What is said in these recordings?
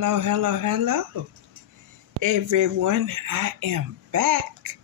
Hello, hello, hello, everyone. I am back,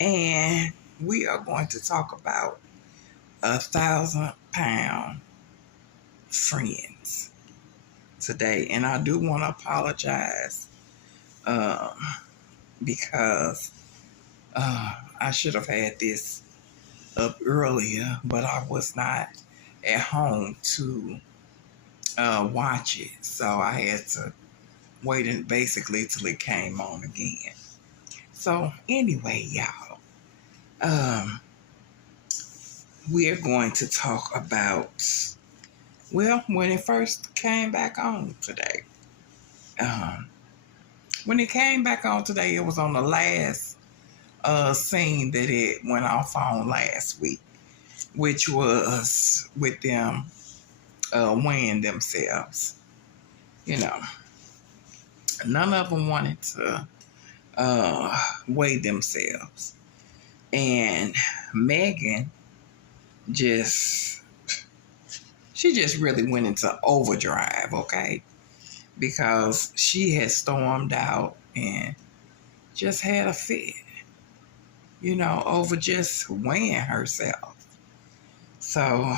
and we are going to talk about 1,000 pound friends today. And I do want to apologize um, because I should have had this up earlier, but I was not at home to watch it, so I had to wait basically till it came on again. So anyway, y'all, um, we're going to talk about, well, when it first came back on today. Um, when it came back on today, it was on the last scene that it went off on last week, which was with them weighing themselves. You know, none of them wanted to weigh themselves. And Megan just she just really went into overdrive, okay? Because she had stormed out and just had a fit, over just weighing herself. So,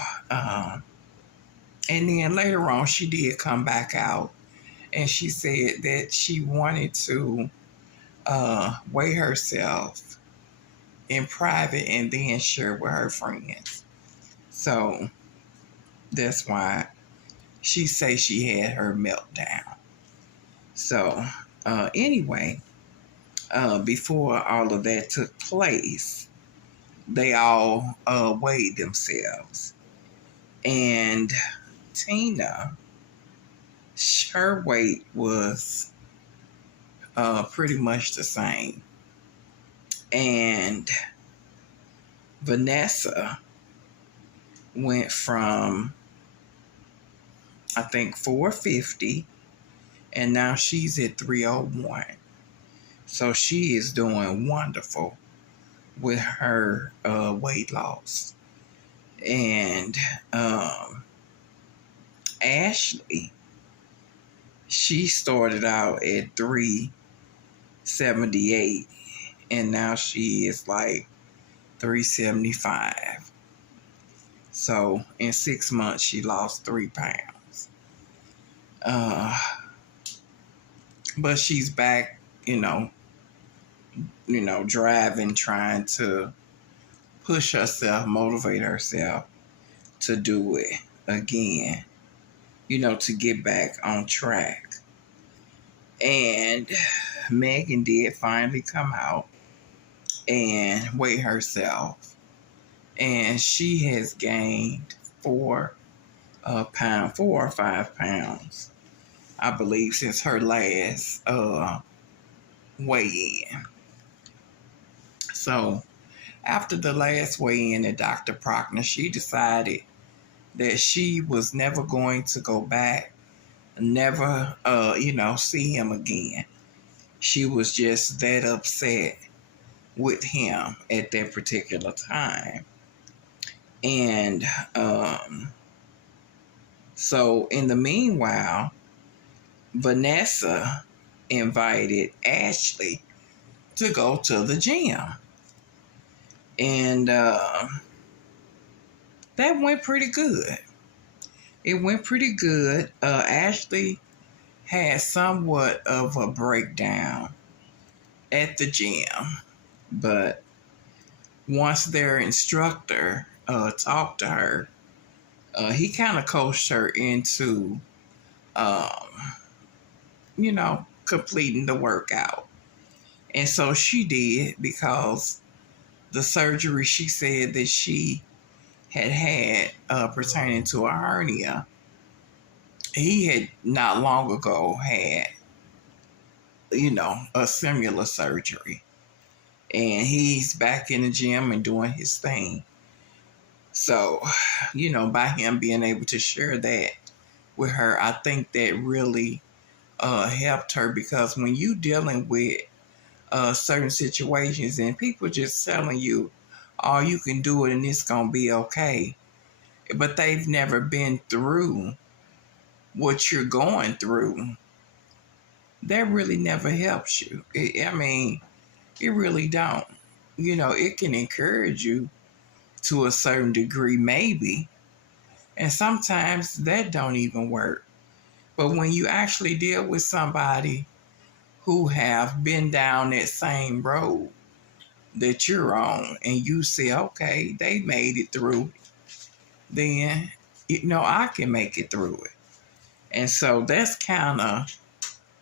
and then later on, she did come back out and she said that she wanted to weigh herself in private and then share with her friends. So that's why she say she had her meltdown. So anyway, before all of that took place, they all weighed themselves. And Tina, her weight was pretty much the same. And Vanessa went from, I think, 450, and now she's at 301. So she is doing wonderful with her weight loss. And Ashley, she started out at 378, and now she is like 375. So in 6 months, she lost 3 pounds. But she's back, driving, trying to push herself, motivate herself to do it again, to get back on track. And Megan did finally come out and weigh herself. And she has gained 4 or 5 pounds, I believe, since her last weigh-in. So after the last weigh-in at Dr. Proctor, she decided that she was never going to go back, never, see him again. She was just that upset with him at that particular time. And so in the meanwhile, Vanessa invited Ashley to go to the gym. And that went pretty good. It went pretty good. Ashley had somewhat of a breakdown at the gym, but once their instructor talked to her, he kind of coached her into, completing the workout. And so she did, because the surgery she said that she had pertaining to a hernia, he had not long ago had, a similar surgery. And he's back in the gym and doing his thing. So, by him being able to share that with her, I think that really helped her, because when you dealing with certain situations and people just telling you, oh, you can do it and it's going to be okay, but they've never been through what you're going through, that really never helps you. I mean, it really don't. It can encourage you to a certain degree, maybe, and sometimes that don't even work. But when you actually deal with somebody who have been down that same road that you're on, and you say, okay, they made it through, then I can make it through it. And so that's kind of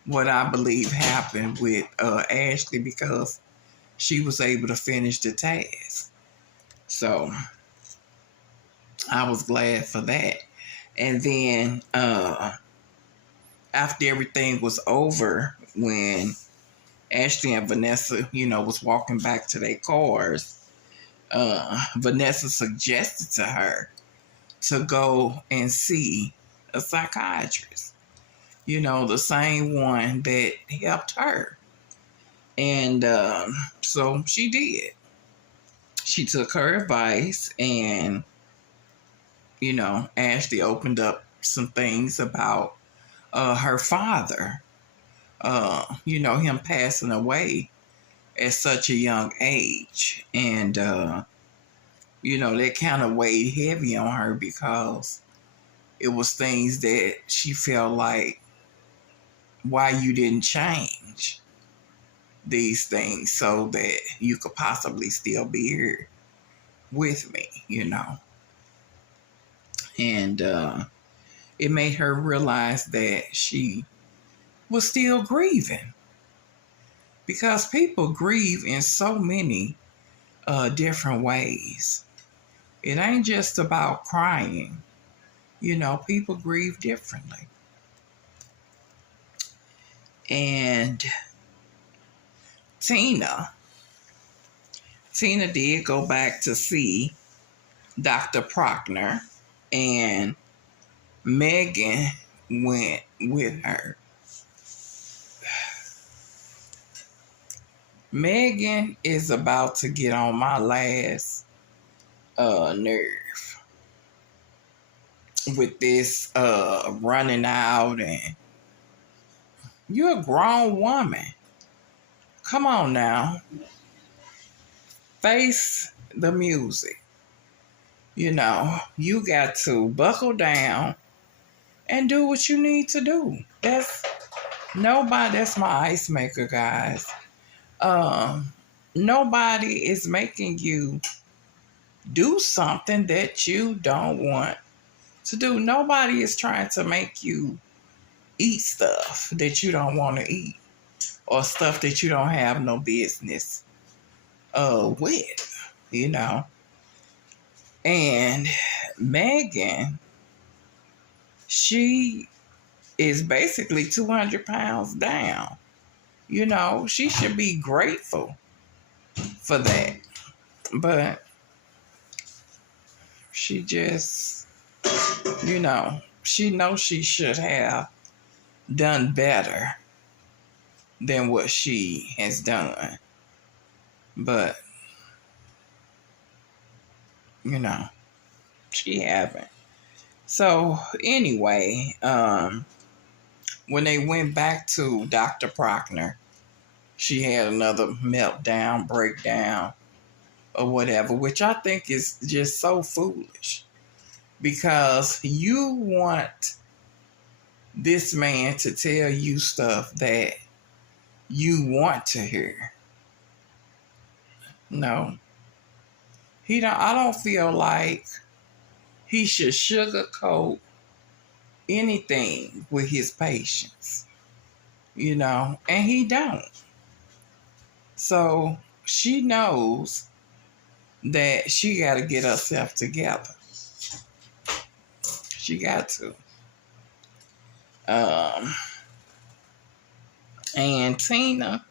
what I believe happened with Ashley, because she was able to finish the task. So I was glad for that. And then after everything was over, when Ashley and Vanessa, was walking back to their cars, Vanessa suggested to her to go and see a psychiatrist, the same one that helped her. And so she did. She took her advice, and, Ashley opened up some things about her father, him passing away at such a young age. And, that kind of weighed heavy on her, because it was things that she felt like, why you didn't change these things so that you could possibly still be here with me, And it made her realize that she was still grieving, because people grieve in so many different ways. It ain't just about crying. People grieve differently. And Tina did go back to see Dr. Proctor, and Megan went with her. Megan is about to get on my last nerve with this running out, and you're a grown woman. Come on now. Face the music. You got to buckle down and do what you need to do. That's my ice maker, guys. Nobody is making you do something that you don't want to do. Nobody is trying to make you eat stuff that you don't want to eat, or stuff that you don't have no business with, And Megan, she is basically 200 pounds down. She should be grateful for that. But she just, she knows she should have done better than what she has done. But, she haven't. So, anyway, when they went back to Dr. Proctor, she had another meltdown, breakdown, or whatever, which I think is just so foolish, because you want this man to tell you stuff that you want to hear. No. I don't feel like he should sugarcoat anything with his patients, and he don't. So she knows that she got to get herself together. She got to. And Tina,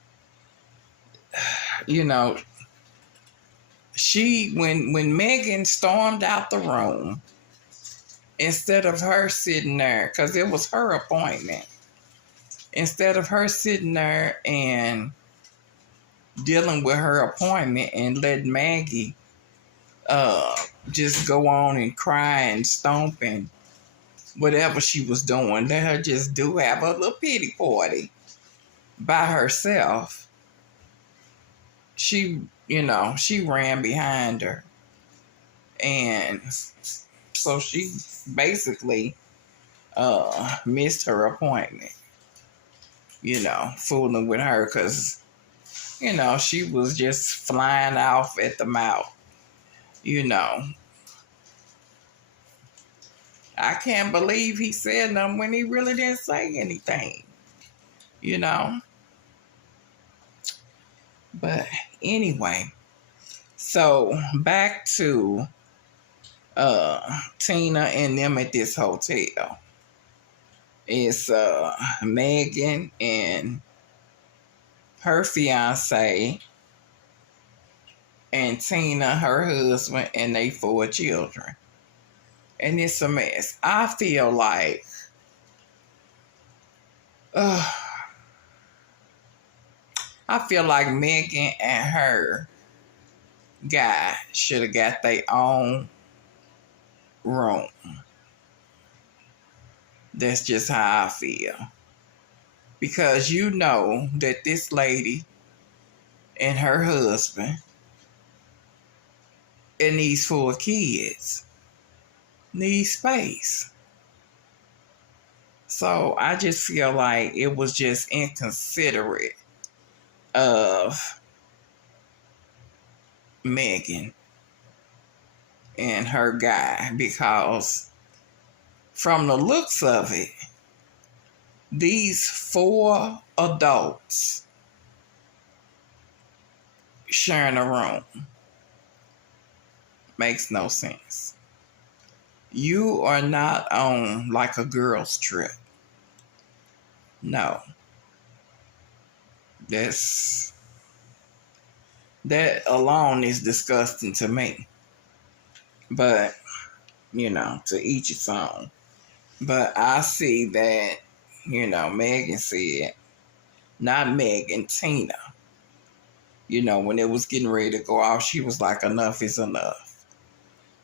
when Megan stormed out the room, instead of her sitting there, because it was her appointment, instead of her sitting there and dealing with her appointment and letting Maggie just go on and cry and stomp and whatever she was doing, let her just have a little pity party by herself. She ran behind her. And so she basically missed her appointment, fooling with her because, she was just flying off at the mouth. You know, I can't believe he said nothing when he really didn't say anything, you know. But anyway, so back to Tina and them at this hotel. It's Megan and her fiance and Tina, her husband, and they 4 children. And it's a mess. I feel like Megan and her guy should have got their own room. That's just how I feel. Because you know that this lady and her husband and these 4 kids need space. So I just feel like it was just inconsiderate of Megan and her guy, because from the looks of it, these 4 adults sharing a room makes no sense. You are not on like a girls' trip. No. That alone is disgusting to me. But, to each its own. But I see that, Megan said, not Megan, Tina. When it was getting ready to go off, she was like, enough is enough.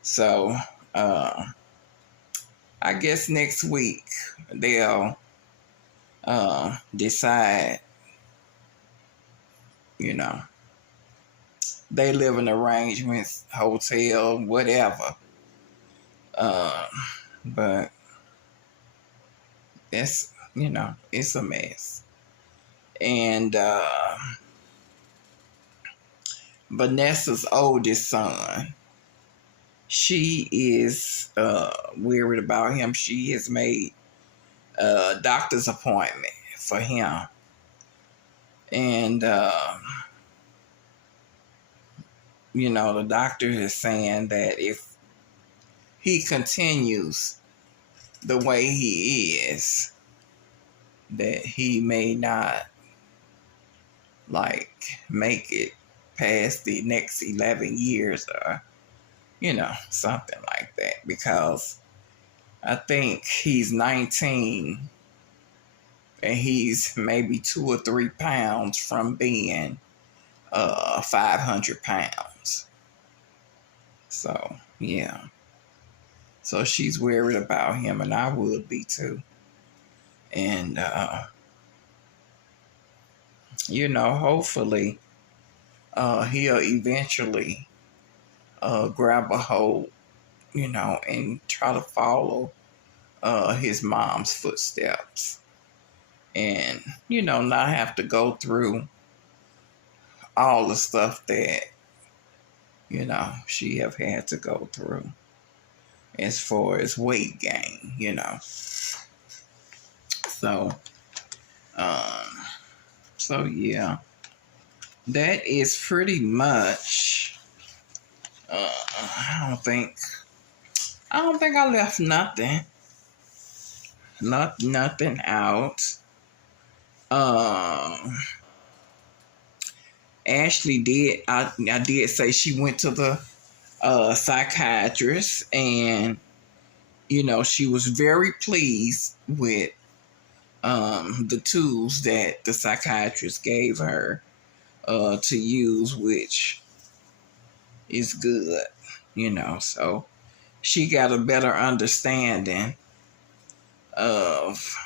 So, I guess next week they'll decide, they live in arrangements, hotel, whatever. But it's, it's a mess. And Vanessa's oldest son, she is worried about him. She has made a doctor's appointment for him. And, the doctor is saying that if he continues the way he is, that he may not, make it past the next 11 years or, something like that. Because I think he's 19 and he's maybe 2 or 3 pounds from being 500 pounds. So, yeah. So she's worried about him, and I would be too. And, hopefully he'll eventually grab a hold, and try to follow his mom's footsteps. And, not have to go through all the stuff that, she have had to go through as far as weight gain, So, yeah, that is pretty much, I don't think I left nothing out. Ashley did, I did say she went to the psychiatrist, and, she was very pleased with the tools that the psychiatrist gave her to use, which is good, so she got a better understanding of,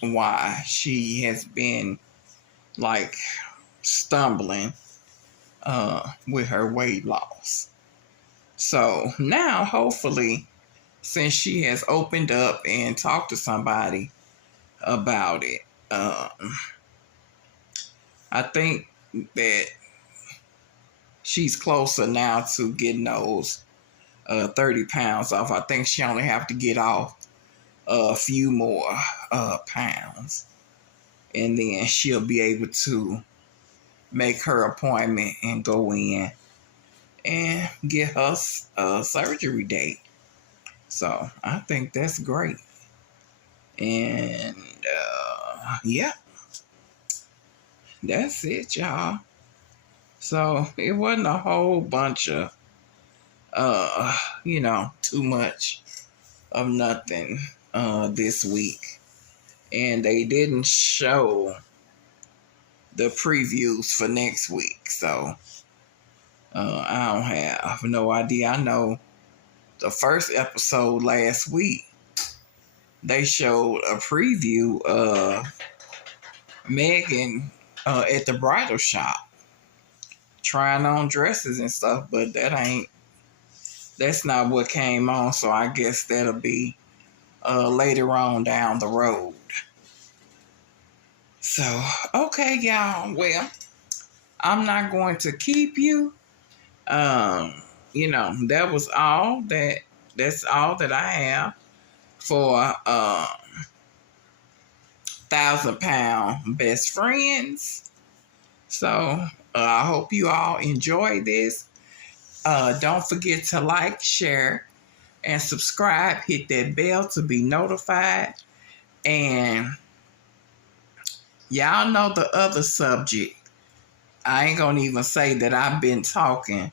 why she has been like stumbling with her weight loss. So now, hopefully, since she has opened up and talked to somebody about it, I think that she's closer now to getting those 30 pounds off. I think she only have to get off a few more pounds, and then she'll be able to make her appointment and go in and get her surgery date. So I think that's great. And yeah, that's it, y'all. So it wasn't a whole bunch of too much of nothing this week. And they didn't show the previews for next week. So I don't have no idea. I know the first episode last week, they showed a preview of Megan at the bridal shop trying on dresses and stuff, but that's not what came on. So I guess that'll be later on down the road. So, okay, y'all. Well, I'm not going to keep you. That was all that's all that I have for 1,000-pound best friends. So I hope you all enjoy this. Don't forget to like, share, and subscribe. Hit that bell to be notified. And y'all know the other subject. I ain't gonna even say that I've been talking,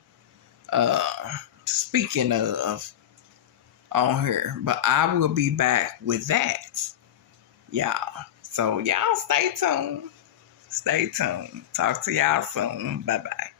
speaking of, on here. But I will be back with that, y'all. So y'all stay tuned. Stay tuned. Talk to y'all soon. Bye-bye.